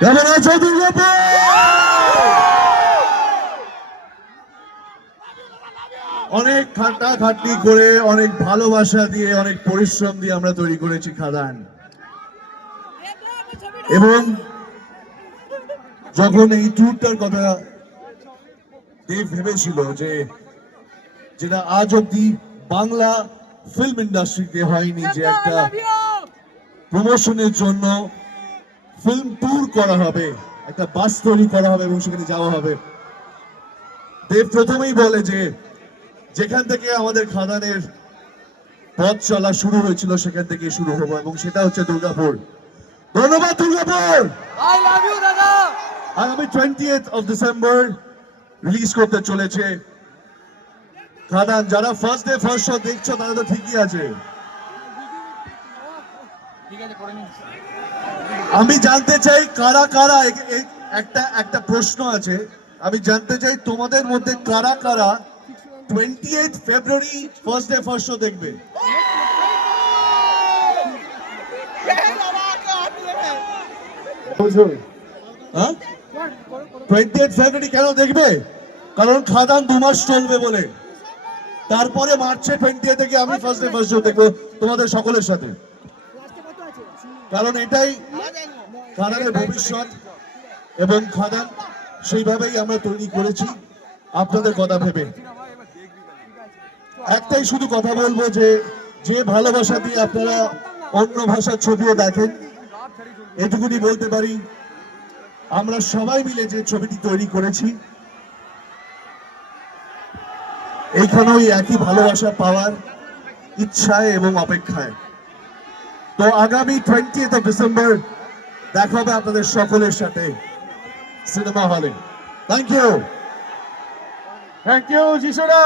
কেমন আছো দুর্গাপুর? অনেক খাটাখাটনি করে, অনেক ভালোবাসা দিয়ে, অনেক পরিশ্রম দিয়ে আমরা তৈরি করেছি খাদান। এবং যখন এই ট্যুরটার কথা দেব ভেবেছিল যে যেটা আজ অব্দি বাংলা ফিল্ম ইন্ডাস্ট্রিতে হয়নি, যে একটা প্রমোশনের জন্য ফিল্ম ট্যুর করা হবে, একটা বাস তৈরি করা হবে এবং সেখানে যাওয়া হবে, দেব প্রথমেই বলে যে যেখান থেকে আমাদের খাদানের পথ চলা শুরু হয়েছিল সেখান থেকে শুরু হবো, এবং সেটা হচ্ছে দুর্গাপুর। ধন্যবাদ দুর্গাপুর। আগামী 20th of December রিলিজ করতে চলেছে খাদান। যারা ফার্স্ট ডে ফার্স্ট শো দেখছো তারা তো ঠিকই আছে। আমি জানতে চাই কারা কারা, একটা প্রশ্ন আছে, আমি জানতে চাই তোমাদের মধ্যে কারা কারা 28 ফেব্রুয়ারি ফার্স্ট ডে ফার্স্ট শো দেখবে। হ্যাঁ, 28 ফেব্রুয়ারি কেন দেখবে? কারণ খাদান 2 মাস চলবে বলে। তারপরে মার্চে 20 থেকে আমি ফার্স্ট ডে ফার্স্ট শো দেখবো তোমাদের সকলের সাথে, কারণ এটাই খাদানের ভবিষ্যৎ এবং খাদান সেইভাবেই আমরা তৈরি করেছি আপনাদের কথা ভেবে। একটাই শুধু কথা বলবো যে ভালোবাসা দিয়ে আপনারা অন্য ভাষার ছবিও দেখেন, এটুকুনি বলতে পারি আমরা সবাই মিলে যে ছবিটি তৈরি করেছি এইখানেও একই ভালোবাসা পাওয়ার ইচ্ছায় এবং অপেক্ষায়। তো আগামী 20th of December দেখা হবে আপনাদের সকলের সাথে সিনেমা হলে। থ্যাংক ইউ যিশুদা।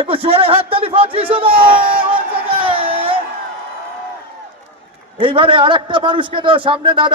একটু জোরে হাততালি ফর যিশুদা। এইবারে আরেকটা মানুষকে তো সামনে না